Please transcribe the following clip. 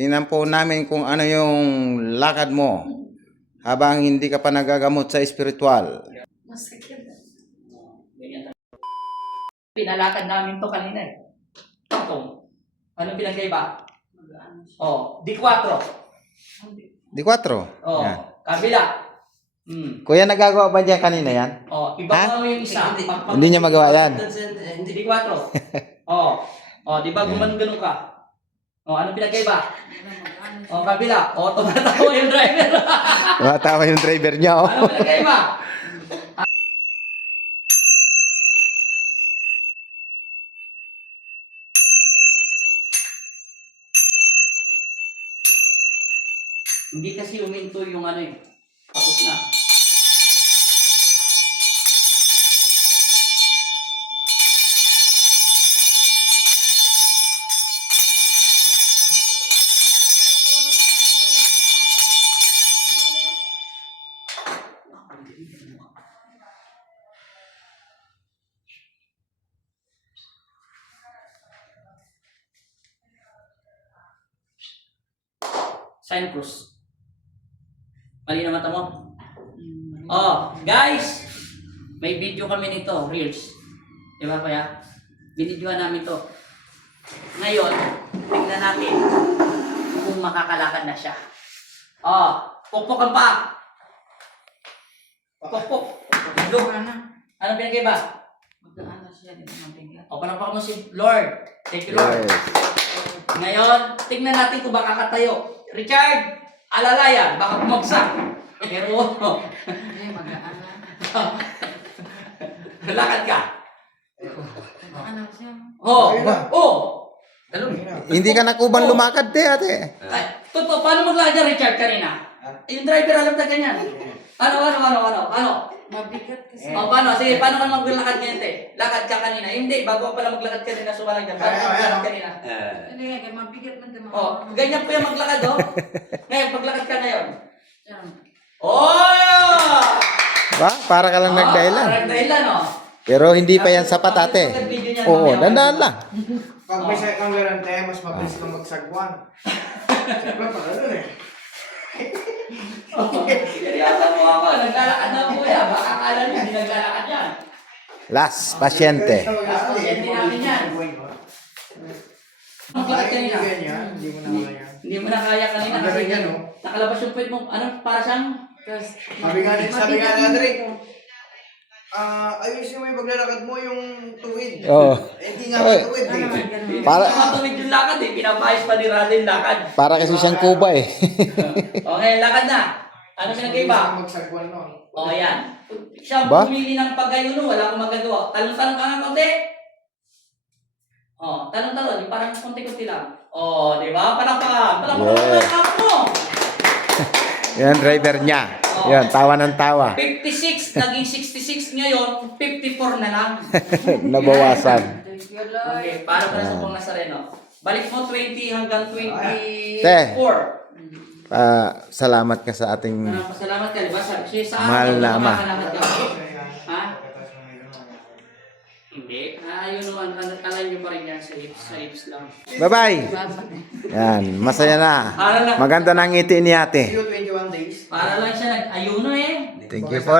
tingnan po namin kung ano yung lakad mo habang hindi ka pa nagagamot sa espiritual. Masakit. Pinalakad namin to kanina eh. Ito. Anong pinagkaiba? Oh, D4. D4. Oh, Yan. kabila. Kuya, nagagawa ba niya kanina yan? Oh, iba mo yung isa. Hindi niya magawa yan. D4. Oh. Oh, di ba gumanon ka? Oh, anong pinagkaiba? Oh, kabila. Oh, tumatawa yung driver. Matawa yung driver niya, oh. Anong pinagkaiba? Hindi kasi uminto yung ano eh. Tapos na. Sign cross. Mali na mata mo? Oh, guys! May video kami nito, Reels. Di ba kaya? Binidyoan namin to. Ngayon, tignan natin kung makakalakad na siya. Oh, pukpukan pa! Pukpuk! Look! Ano pinagkaiba? O, palakpakan mo si Lord. Thank you, Lord. Yes. Ngayon, tignan natin kung baka katayo. Richard, alalayan, baka bumagsak. Pero, lakad ka. Oh, oh. Hindi ka nakubang lumakad, ate. Ay, totoo, paano maglakad yan, Richard, kanina? Yung driver alam na ganyan. Ano? Mabigat kasi. O, paano? Sige, paano ka maglakad ngayon, te? Lakad ka kanina. Hindi, bago ka pala maglakad kanina, sumalang dyan. Paano ka maglakad kanina? Ano nga, mabigat man ito. Oh, ganyan po yung maglakad, oh. Ngayon, maglakad ka ngayon. Yan. Oh! Ba? Para ka lang nagdahilan. Parang dahilan, oh. Pero hindi pa yan sapat, ate. Oo, dandaan lang. Pag may sakit kang garante, mas mabilis kang magsagwan. Siyempre, para doon eh. Seryoso mo ako, naglalakad na po yan. Baka akala niyo, hindi naglalakad yan. Last, pasyente. Pasyente namin yan. Maglakad kanina. Hindi mo na kaya. Hindi mo na kaya kanina Ang kasi galing yan, oh. nakalabas yung puwet mo. Ano, para saan? Sabi nga ni Adric, ayusin mo yung paglalakad mo yung tuwid. Oo. Hindi nga matuwid eh. Para- Hindi matuwid yung lakad eh. Pinabayos pa ni Radin lakad. Para kasi siyang kuba, eh. Okay, lakad na. Ano pinagkaiba? Magsagwan nun. O, ayan. Siya Ba? pumili ng pagayuno, wala akong magagawa. Talong-talong ka nga konti. O, talong-talong. Yung parang konti-konti lang. O, di ba? Palakpakan. Palakpakan mo. Yan, driver niya. Yan, tawa ng tawa. 56, naging 66 ngayon, 54 na lang. Nabawasan. Thank you, Lord. Okay, para ka na sa pong Nazareno. Balik mo 20 hanggang 24. Te. Salamat ka sa ating... Pasalamat ka, di ba? Sabi sa Mahal na ama. makakalakad ka. Ha? Hindi. Yun naman, alam nyo pa rin yan sa hips lang. Bye-bye. Yan, masaya na. Para lang, Maganda na ang ngiti ni ate. See you 21 days. para lang siya nag-ayuno eh. Thank you, Paul.